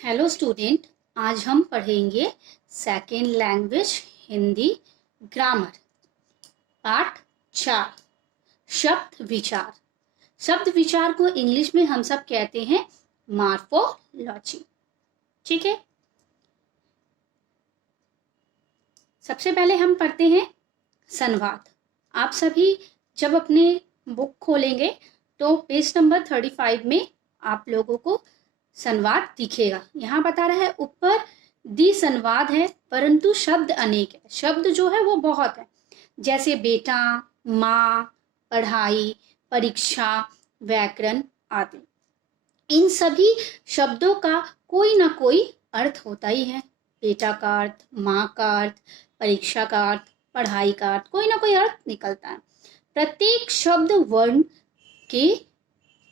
Hello student, आज हम पढ़ेंगे second language Hindi grammar part 4 शब्द विचार। शब्द विचार को इंग्लिश में हम सब कहते हैं मॉर्फोलॉजी। ठीक है, सबसे पहले हम पढ़ते हैं संवाद। आप सभी जब अपने बुक खोलेंगे तो पेज नंबर 35 में आप लोगों को संवाद दिखेगा। यहाँ बता रहा है ऊपर दी संवाद है परंतु शब्द अनेक है। शब्द जो है वो बहुत है, जैसे बेटा, माँ, पढ़ाई, परीक्षा, व्याकरण आदि। इन सभी शब्दों का कोई ना कोई अर्थ होता ही है। बेटा का अर्थ, माँ का अर्थ, परीक्षा का अर्थ, पढ़ाई का अर्थ, कोई ना कोई अर्थ निकलता है। प्रत्येक शब्द वर्ण के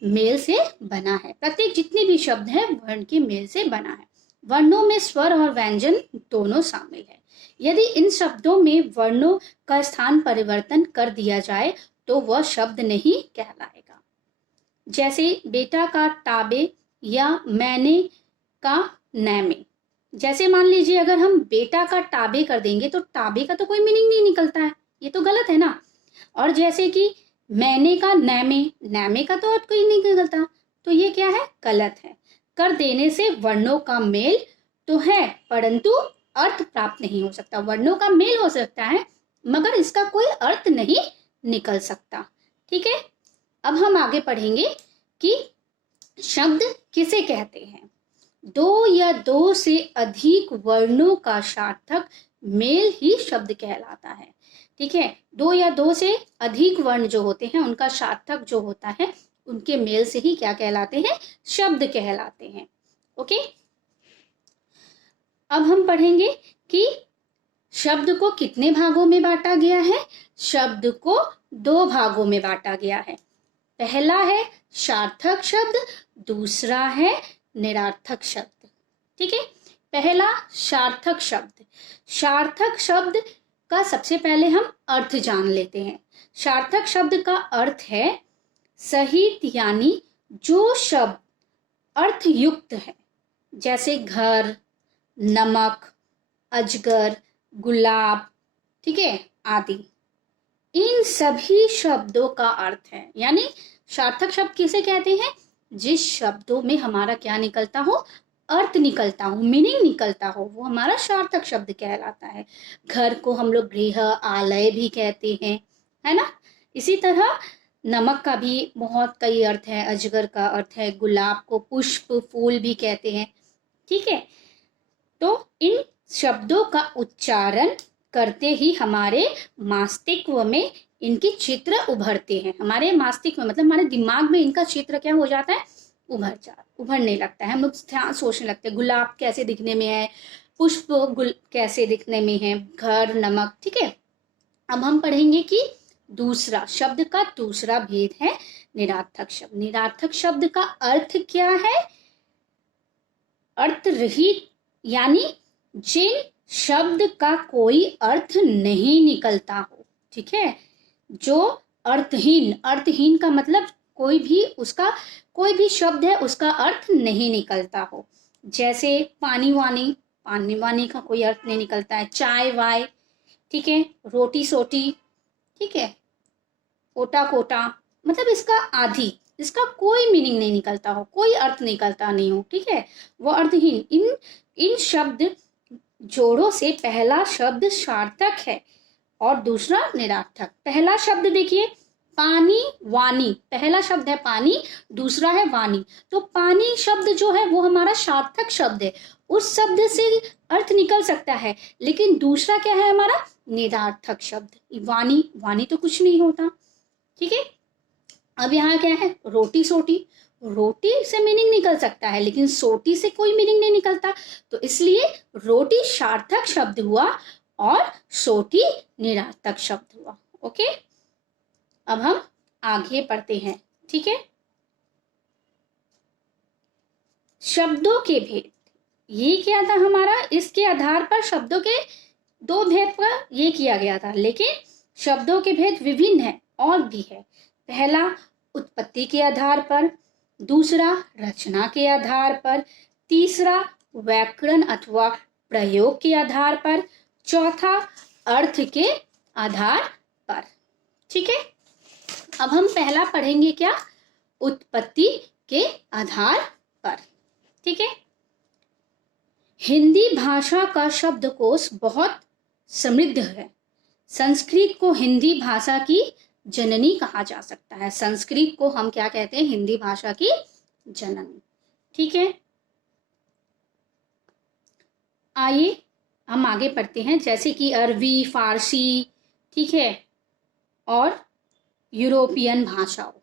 मेल से बना है। प्रत्येक जितने भी शब्द है वर्ण के मेल से बना है। वर्णों में स्वर और व्यंजन दोनों शामिल है। यदि इन शब्दों में वर्णों का स्थान परिवर्तन कर दिया जाए तो वह शब्द नहीं कहलाएगा। जैसे बेटा का टाबे या मैंने का नैमे। जैसे मान लीजिए अगर हम बेटा का टाबे कर देंगे तो टाबे का तो कोई मीनिंग नहीं निकलता है, ये तो गलत है ना। और जैसे कि मैंने का नैमे, नैमे का तो अर्थ कोई नहीं निकलता, तो ये क्या है, गलत है। कर देने से वर्णों का मेल तो है परंतु अर्थ प्राप्त नहीं हो सकता। वर्णों का मेल हो सकता है मगर इसका कोई अर्थ नहीं निकल सकता। ठीक है, अब हम आगे पढ़ेंगे कि शब्द किसे कहते हैं। दो या दो से अधिक वर्णों का सार्थक मेल ही शब्द कहलाता है। ठीक है, दो या दो से अधिक वर्ण जो होते हैं उनका सार्थक जो होता है उनके मेल से ही क्या कहलाते हैं, शब्द कहलाते हैं। ओके, अब हम पढ़ेंगे कि शब्द को कितने भागों में बांटा गया है। शब्द को दो भागों में बांटा गया है। पहला है सार्थक शब्द, दूसरा है निरर्थक शब्द। ठीक है, पहला सार्थक शब्द। सार्थक शब्द का सबसे पहले हम अर्थ जान लेते हैं। सार्थक शब्द का अर्थ है सहित, यानी जो शब्द अर्थ युक्त है, जैसे घर, नमक, अजगर, गुलाब, ठीक है, आदि। इन सभी शब्दों का अर्थ है, यानी सार्थक शब्द किसे कहते हैं, जिस शब्दों में हमारा क्या निकलता हो, अर्थ निकलता हो, मीनिंग निकलता हो, वो हमारा सार्थक शब्द कहलाता है। घर को हम लोग गृह, आलय भी कहते हैं, है ना। इसी तरह नमक का भी बहुत कई अर्थ है, अजगर का अर्थ है, गुलाब को पुष्प, फूल भी कहते हैं। ठीक है, तो इन शब्दों का उच्चारण करते ही हमारे मस्तिष्क में इनके चित्र उभरते हैं। हमारे मस्तिष्क में मतलब हमारे दिमाग में इनका चित्र क्या हो जाता है, उभरने लगता है। हम लोग ध्यान सोचने लगते हैं गुलाब कैसे दिखने में है, पुष्प कैसे दिखने में है, घर, नमक। ठीक है, अब हम पढ़ेंगे कि दूसरा शब्द का दूसरा भेद है निरर्थक शब्द। निरर्थक शब्द का अर्थ क्या है, अर्थ रहित, यानी जिन शब्द का कोई अर्थ नहीं निकलता हो। ठीक है, जो अर्थहीन, अर्थहीन का मतलब कोई भी शब्द है उसका अर्थ नहीं निकलता हो। जैसे पानी वानी, पानी वानी का कोई अर्थ नहीं निकलता है। चाय वाय, ठीक है, रोटी सोटी, ठीक है, कोटा कोटा, मतलब इसका आधी, इसका कोई मीनिंग नहीं निकलता हो, कोई अर्थ निकलता नहीं हो। ठीक है, वो अर्थहीन। इन शब्द जोड़ों से पहला शब्द सार्थक है और दूसरा निरर्थक। पहला शब्द देखिए, पानी वानी, पहला शब्द है पानी, दूसरा है वानी। तो पानी शब्द जो है वो हमारा सार्थक शब्द है, उस शब्द से अर्थ निकल सकता है, लेकिन दूसरा क्या है हमारा, निरर्थक शब्द। वानी, वानी तो कुछ नहीं होता। ठीक है, अब यहाँ क्या है, रोटी सोटी, रोटी से मीनिंग निकल सकता है लेकिन सोटी से कोई मीनिंग नहीं निकलता, तो इसलिए रोटी सार्थक शब्द हुआ और सोटी निरर्थक शब्द हुआ। ओके, अब हम आगे पढ़ते हैं। ठीक है, शब्दों के भेद, ये क्या था हमारा, इसके आधार पर शब्दों के दो भेद पर ये किया गया था, लेकिन शब्दों के भेद विभिन्न है और भी है। पहला उत्पत्ति के आधार पर, दूसरा रचना के आधार पर, तीसरा व्याकरण अथवा प्रयोग के आधार पर, चौथा अर्थ के आधार पर। ठीक है, अब हम पहला पढ़ेंगे क्या, उत्पत्ति के आधार पर। ठीक है, हिंदी भाषा का शब्दकोश बहुत समृद्ध है। संस्कृत को हिंदी भाषा की जननी कहा जा सकता है। संस्कृत को हम क्या कहते हैं, हिंदी भाषा की जननी। ठीक है, आइए हम आगे पढ़ते हैं, जैसे कि अरबी, फारसी, ठीक है, और यूरोपियन भाषाओं।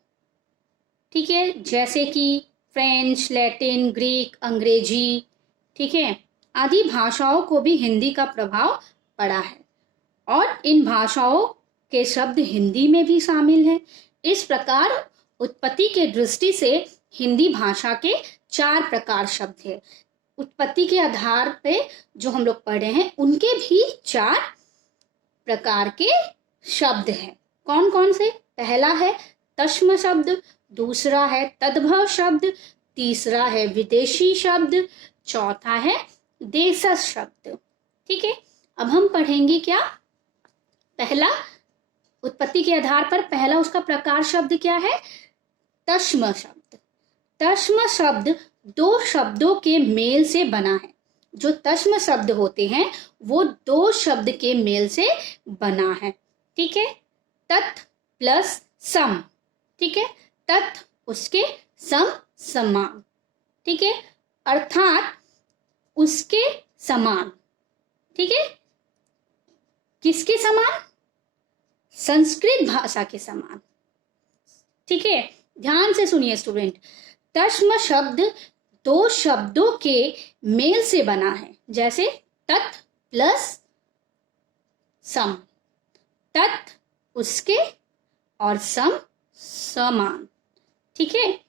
ठीक है, जैसे कि फ्रेंच, लैटिन, ग्रीक, अंग्रेजी, ठीक है, आदि भाषाओं को भी हिंदी का प्रभाव पड़ा है और इन भाषाओं के शब्द हिंदी में भी शामिल हैं। इस प्रकार उत्पत्ति के दृष्टि से हिंदी भाषा के 4 प्रकार शब्द हैं। उत्पत्ति के आधार पे जो हम लोग पढ़े हैं उनके भी 4 प्रकार के शब्द हैं। कौन कौन से? पहला है तस्म शब्द, दूसरा है तद्भव शब्द, तीसरा है विदेशी शब्द, चौथा है देशज शब्द। ठीक है, अब हम पढ़ेंगे क्या, पहला उत्पत्ति के आधार पर पहला उसका प्रकार शब्द क्या है, तस्म शब्द। तस्म शब्द 2 शब्दों के मेल से बना है। जो तस्म शब्द होते हैं वो 2 शब्द के मेल से बना है। ठीक है, तत् प्लस सम। ठीक है, तत् उसके, सम समान। ठीक है, अर्थात उसके समान। ठीक है, किसके समान? संस्कृत भाषा के समान। ठीक है, ध्यान से सुनिए स्टूडेंट, तस्म शब्द 2 शब्दों के मेल से बना है, जैसे तत् प्लस सम, तत् उसके और सम समान। ठीक है,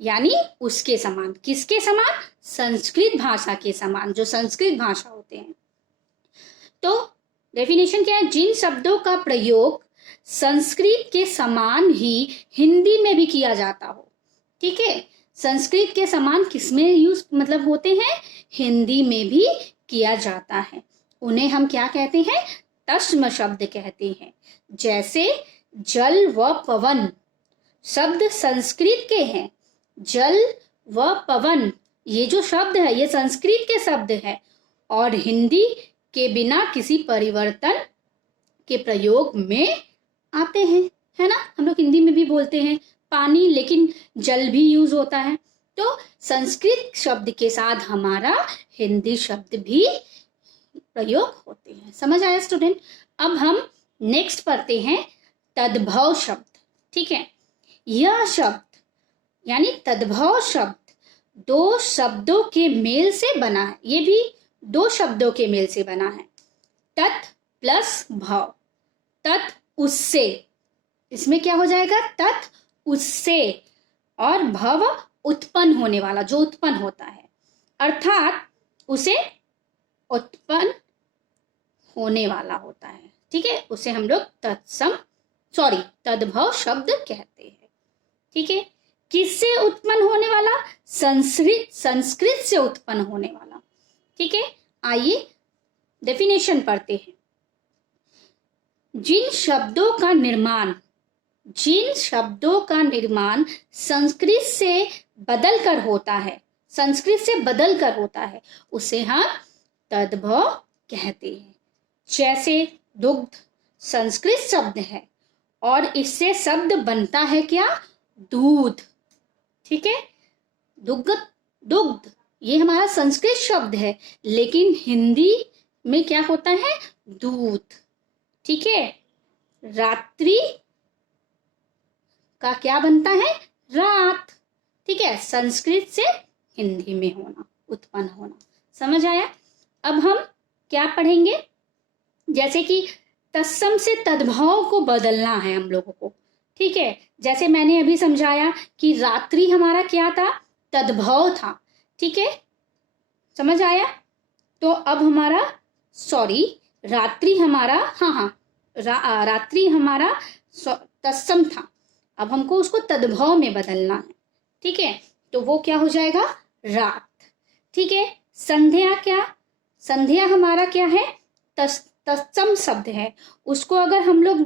यानी उसके समान। किसके समान? संस्कृत भाषा के समान, जो संस्कृत भाषा होते हैं। तो डेफिनेशन क्या है, जिन शब्दों का प्रयोग संस्कृत के समान ही हिंदी में भी किया जाता हो। ठीक है, संस्कृत के समान किसमें यूज मतलब होते हैं, हिंदी में भी किया जाता है। उन्हें हम क्या कहते हैं, तस्म शब्द कहते हैं। जैसे जल व पवन शब्द संस्कृत के हैं। जल व पवन ये जो शब्द है ये संस्कृत के शब्द है और हिंदी के बिना किसी परिवर्तन के प्रयोग में आते हैं, है ना। हम लोग हिंदी में भी बोलते हैं पानी, लेकिन जल भी यूज होता है। तो संस्कृत शब्द के साथ हमारा हिंदी शब्द भी प्रयोग होते हैं। समझ आया स्टूडेंट? अब हम नेक्स्ट पढ़ते हैं तद्भव शब्द। ठीक है, यह शब्द यानी तद्भव शब्द 2 शब्दों के मेल से बना है। ये भी 2 शब्दों के मेल से बना है। तत् प्लस भव, तत् उससे, इसमें क्या हो जाएगा, तत् उससे, और भव उत्पन्न होने वाला, जो उत्पन्न होता है, अर्थात उसे उत्पन्न होने वाला होता है। ठीक है, उसे हम लोग तद्भव शब्द कहते हैं। ठीक है, किससे उत्पन्न होने वाला? संस्कृत से उत्पन्न होने वाला। ठीक है, आइए डेफिनेशन पढ़ते हैं। जिन शब्दों का निर्माण संस्कृत से बदल कर होता है, उसे हम तद्भव कहते हैं। जैसे दुग्ध संस्कृत शब्द है और इससे शब्द बनता है क्या, दूध। ठीक है, दुग्ध ये हमारा संस्कृत शब्द है, लेकिन हिंदी में क्या होता है, दूध। ठीक है, रात्रि का क्या बनता है, रात। ठीक है, संस्कृत से हिंदी में होना, उत्पन्न होना। समझ आया? अब हम क्या पढ़ेंगे, जैसे कि तत्सम से तद्भव को बदलना है हम लोगों को। ठीक है, जैसे मैंने अभी समझाया कि रात्रि हमारा क्या था, तद्भव था। ठीक है, समझ आया? तो अब हमारा रात्रि हमारा रात्रि हमारा तत्सम था, अब हमको उसको तद्भव में बदलना है। ठीक है, तो वो क्या हो जाएगा, रात। ठीक है। संध्या क्या, संध्या हमारा क्या है, तत्सम शब्द है, उसको अगर हम लोग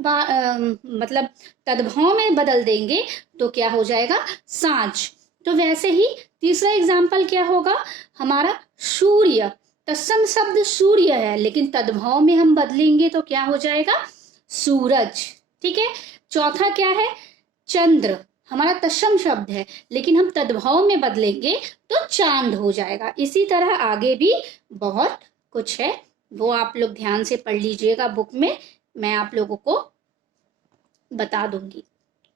मतलब तद्भव में बदल देंगे तो क्या हो जाएगा, सांझ। तो वैसे ही तीसरा एग्जाम्पल क्या होगा हमारा, सूर्य, तत्सम शब्द सूर्य है लेकिन तद्भव में हम बदलेंगे तो क्या हो जाएगा, सूरज। ठीक है। चौथा क्या है, चंद्र, हमारा तत्सम शब्द है लेकिन हम तद्भव में बदलेंगे तो चांद हो जाएगा। इसी तरह आगे भी बहुत कुछ है, वो आप लोग ध्यान से पढ़ लीजिएगा बुक में, मैं आप लोगों को बता दूंगी।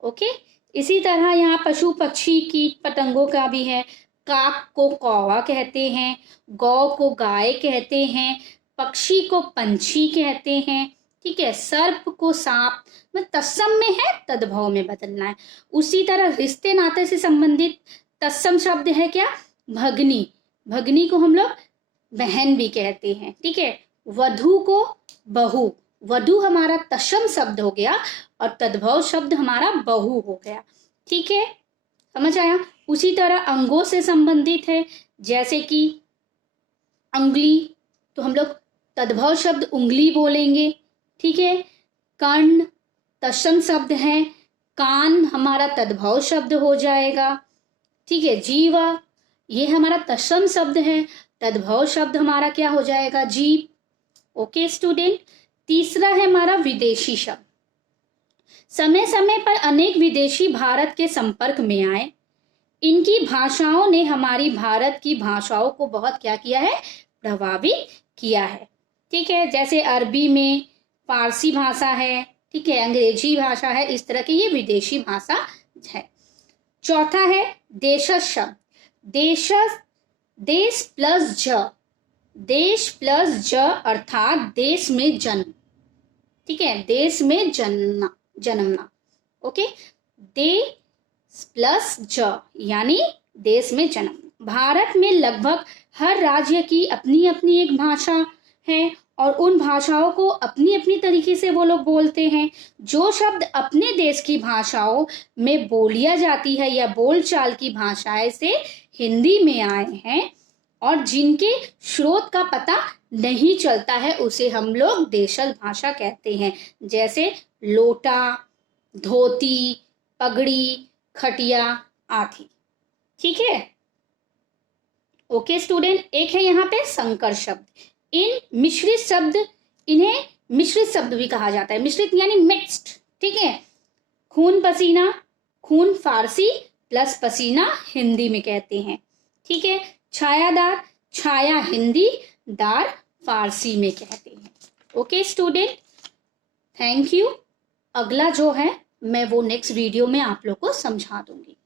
ओके। इसी तरह यहाँ पशु पक्षी कीट पतंगों का भी है। काक को कौवा कहते हैं, गौ को गाय कहते हैं, पक्षी को पंछी कहते हैं। ठीक है। सर्प को सांप, में तत्सम में है, तद्भव में बदलना है। उसी तरह रिश्ते नाते से संबंधित तत्सम शब्द है क्या, भगनी, भगनी को हम लोग बहन भी कहते हैं। ठीक है। वधु को बहू, वधु हमारा तत्सम शब्द हो गया और तद्भव शब्द हमारा बहू हो गया। ठीक है, समझ आया। उसी तरह अंगों से संबंधित है, जैसे कि अंगुली, तो हम लोग तद्भव शब्द उंगली बोलेंगे। ठीक है। कर्ण तत्सम शब्द है, कान हमारा तद्भव शब्द हो जाएगा। ठीक है। जीवा, ये हमारा तत्सम शब्द है, तद्भव शब्द हमारा क्या हो जाएगा, जीव। Okay student. तीसरा है हमारा विदेशी शब्द। समय समय पर अनेक विदेशी भारत के संपर्क में आए, इनकी भाषाओं ने हमारी भारत की भाषाओं को बहुत क्या किया है, प्रभावित किया है। ठीक है। जैसे अरबी में फारसी भाषा है, ठीक है, अंग्रेजी भाषा है, इस तरह की ये विदेशी भाषा है। चौथा है देशज शब्द। देशज, देश प्लस ज, देश प्लस ज अर्थात देश में जन्म। ठीक है। देश में जन्मना, जन्मना। ओके। देश प्लस ज यानी देश में जन्म। भारत में लगभग हर राज्य की अपनी अपनी एक भाषा है और उन भाषाओं को अपनी अपनी तरीके से वो लोग बोलते हैं। जो शब्द अपने देश की भाषाओं में बोलिया जाती है या बोलचाल की भाषाएं से हिंदी में आए हैं और जिनके स्रोत का पता नहीं चलता है, उसे हम लोग देशज भाषा कहते हैं। जैसे लोटा, धोती, पगड़ी, खटिया आदि। ठीक है। Okay student. एक है यहाँ पे संकर शब्द। इन मिश्रित शब्द, इन्हें मिश्रित शब्द भी कहा जाता है। मिश्रित यानी मिक्स्ड। ठीक है। खून पसीना, खून फारसी प्लस पसीना हिंदी में कहते हैं। ठीक है। छायादार, छाया हिंदी, दार फारसी में कहते हैं। Okay student, thank you. अगला जो है मैं वो नेक्स्ट वीडियो में आप लोग को समझा दूंगी।